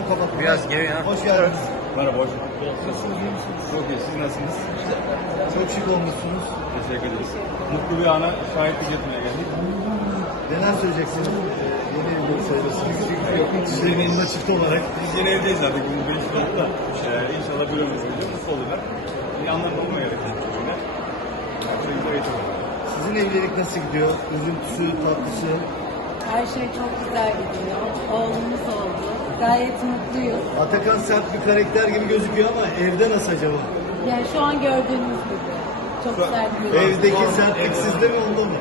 kapat. Biraz geri ya. Hoş geldiniz. Merhaba, hoş bulduk. Nasılsınız, iyi misiniz? Çok iyi, siz nasılsınız? Çok şık olmuşsunuz. Teşekkür ederiz. Mutlu bir ana şahitlik etmeye geldik. Neler söyleyeceksiniz? Yeni evlilik sayılırsınız. Sizlerin yanında çift olarak. Biz yeni evdeyiz zaten, bugün 5 Şubat'ta. İnşallah bir ömür boyunca mutlu olurlar. Bir anlamda olmaya gerektiği çocuğuyla. Çocuğumuza geçelim. Sizin evlilik nasıl gidiyor? Üzüntüsü, tatlısı. Her şey çok güzel gidiyor. Oğlumuz oldu. Gayet mutluyuz. Atakan sert bir karakter gibi gözüküyor ama evde nasıl acaba? Yani şu an gördüğünüz gibi. Çok sert bir Evdeki sertlik sizde mi, onda mı?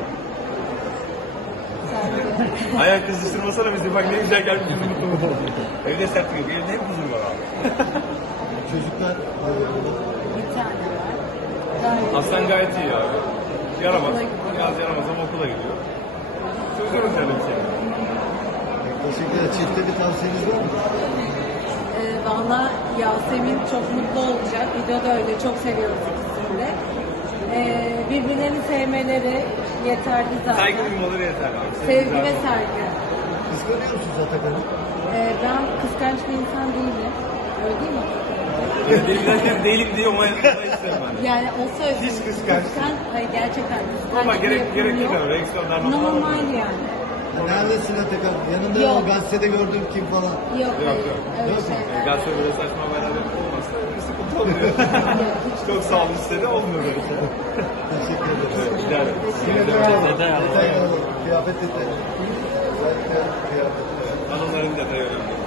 sergi. Ayak kızıştırmasana bizi, bak ne güzel gelmiş, yüzü mutlu oldu. Evde sertlik yok, evde hep huzur var abi. Çocuklar Bir tane var. Gayet Aslan gayet iyi abi. Yaramaz, Okula gidiyor. biraz yaramaz ama okula gidiyor. Çözüyoruz yani bir şey. teşekkür ederim. Çifte bir tavsiyeniz var mı? Valla Yasemin çok mutlu olacak. Videoda öyle. Çok seviyoruz ikisini de. Birbirlerini sevmeleri yeterli zaten. Saygı duymaları yeter abi. Sevgi ve saygı. Kıskanıyor musunuz Atakan'ı? Ben kıskanç bir insan değilim. Öyle değil mi? Değilim diye ona istemem ben. Yani o söz. Hiç kıskanç. Hayır, gerçekten kıskanç. Ama bir gerek yapım yok yok. abi. Ekstradan Normal yani. Neredesin Atakan? Yanında Yok. o gazetede gördüğüm kim falan. Yok, hayır. yok. Öyle Yok. şeyler. Gazete böyle saçma beraber olmazsa bir sıkıntı olmuyor. Yok, hiç Çok sağ olun, size de olmuyor böyle şey. Teşekkür ederim. Rica ederim. Detay alalım. Kıyafet detayı. Kıyafet. Hanımların detayı önemli.